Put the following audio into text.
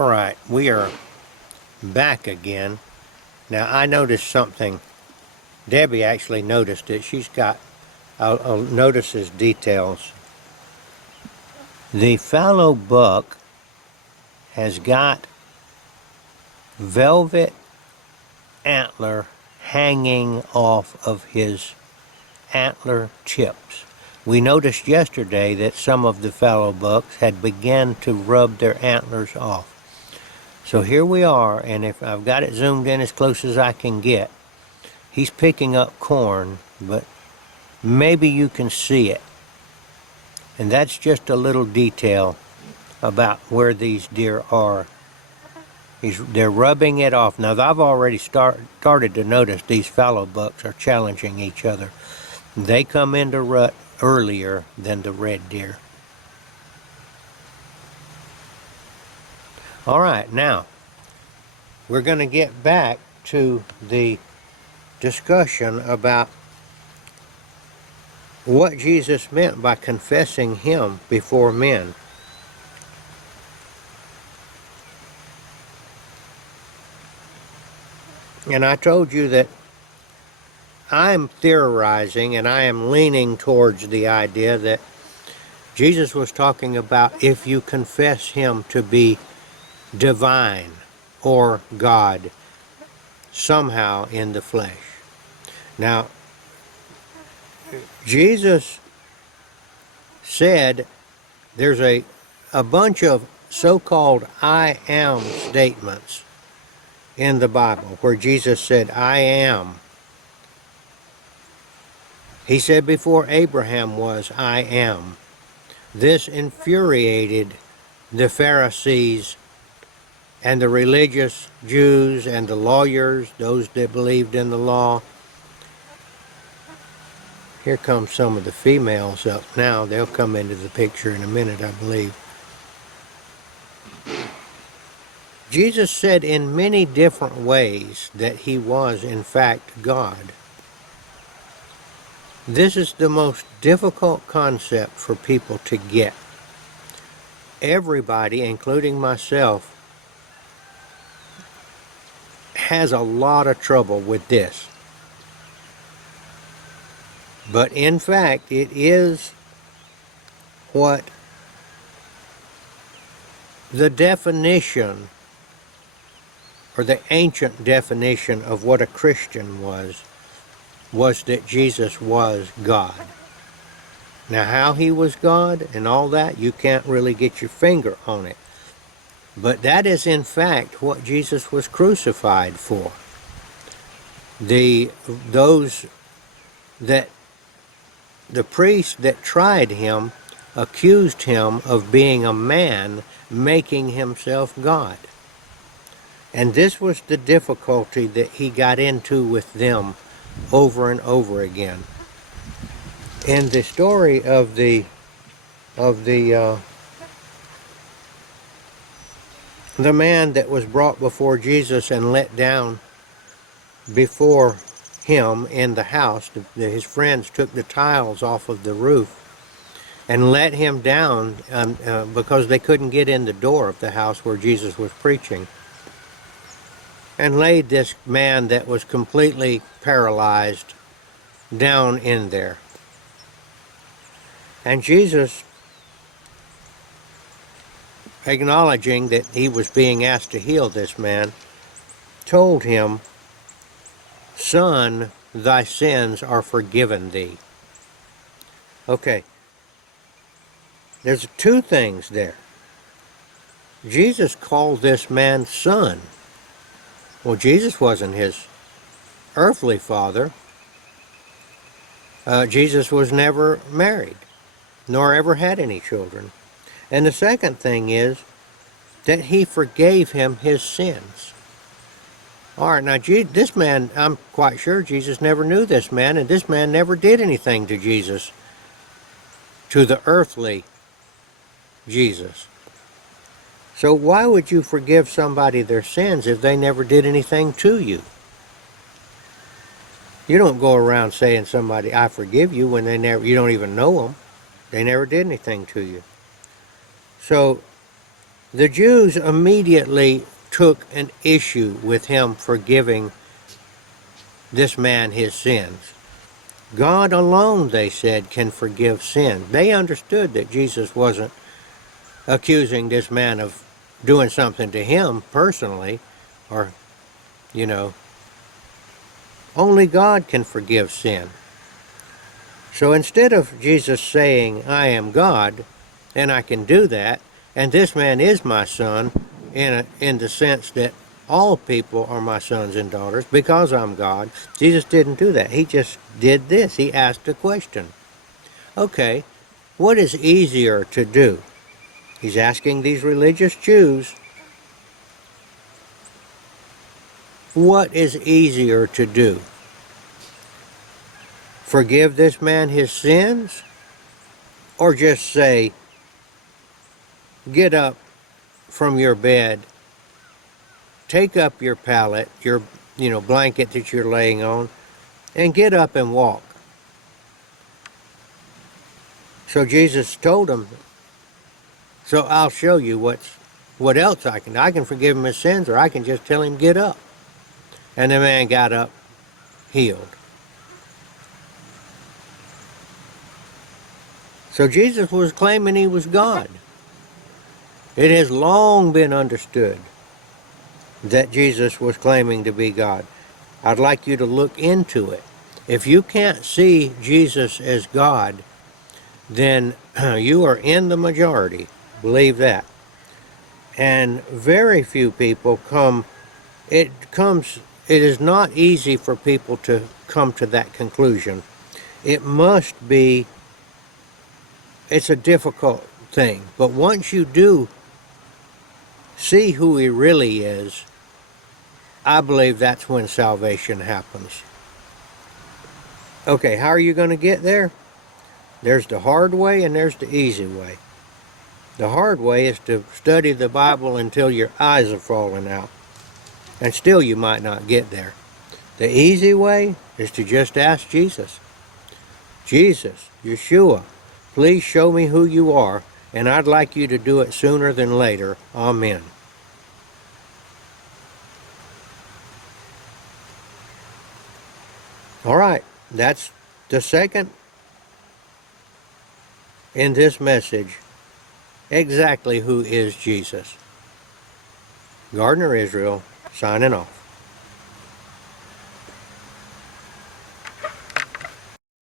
All right, we are back again. Now I noticed something. Debbie actually noticed it. I'll notice his details. The fallow buck has got velvet antler hanging off of his antler tips. We noticed yesterday that some of the fallow bucks had begun to rub their antlers off. So here we are, and if I've got it zoomed in as close as I can get, he's picking up corn, but maybe you can see it. And that's just a little detail about where these deer are. They're rubbing it off. Now, I've already started to notice these fallow bucks are challenging each other. They come into rut earlier than the red deer. All right, now we're going to get back to the discussion about what Jesus meant by confessing him before men. And I told you that I'm theorizing and I am leaning towards the idea that Jesus was talking about if you confess him to be divine or God somehow in the flesh. Now, Jesus said there's a bunch of so-called I am statements in the Bible where Jesus said, I am. He said before Abraham was, I am. This infuriated the Pharisees and the religious Jews and the lawyers, those that believed in the law. Here come some of the females up now. They'll come into the picture in a minute, I believe. Jesus said in many different ways that he was, in fact, God. This is the most difficult concept for people to get. Everybody, including myself, has a lot of trouble with this. But in fact, it is what the definition, or the ancient definition of what a Christian was that Jesus was God. Now, how he was God and all that, you can't really get your finger on it. But that is in fact what Jesus was crucified for. Those that the priests that tried him accused him of being a man making himself God. And this was the difficulty that he got into with them over and over again. In the story of the man that was brought before Jesus and let down before him in the house, his friends took the tiles off of the roof and let him down because they couldn't get in the door of the house where Jesus was preaching, and laid this man that was completely paralyzed down in there. And Jesus, acknowledging that he was being asked to heal this man, told him, Son, thy sins are forgiven thee. Okay, there's two things there. Jesus called this man son. Well, Jesus wasn't his earthly father. Jesus was never married, nor ever had any children. And the second thing is that he forgave him his sins. All right, now this man, I'm quite sure Jesus never knew this man, and this man never did anything to Jesus, to the earthly Jesus. So why would you forgive somebody their sins if they never did anything to you? You don't go around saying somebody, I forgive you, when you don't even know them. They never did anything to you. So The Jews immediately took an issue with him forgiving this man his sins. God alone, they said, can forgive sin. They understood that Jesus wasn't accusing this man of doing something to him personally, or, you know, only God can forgive sin. So instead of Jesus saying, I am God, and I can do that, and this man is my son, in the sense that all people are my sons and daughters because I'm God, Jesus didn't do that. He just did this. He asked a question. Okay, what is easier to do? He's asking these religious Jews, what is easier to do? Forgive this man his sins? Or just say, get up from your bed, take up your pallet, your blanket that you're laying on, and get up and walk. So Jesus told him, so I'll show you what else I can do. I can forgive him his sins, or I can just tell him get up. And the man got up, healed. So Jesus was claiming he was God. It has long been understood that Jesus was claiming to be God. I'd like you to look into it. If you can't see Jesus as God, then you are in the majority. Believe that. And very few people it is not easy for people to come to that conclusion. It's a difficult thing. But once you do see who he really is, I believe that's when salvation happens. Okay, how are you going to get there? There's the hard way and there's the easy way. The hard way is to study the Bible until your eyes are falling out. And still you might not get there. The easy way is to just ask Jesus. Jesus, Yeshua, please show me who you are, and I'd like you to do it sooner than later. Amen. All right, that's the second in this message. Exactly who is Jesus? Gardner Israel, signing off.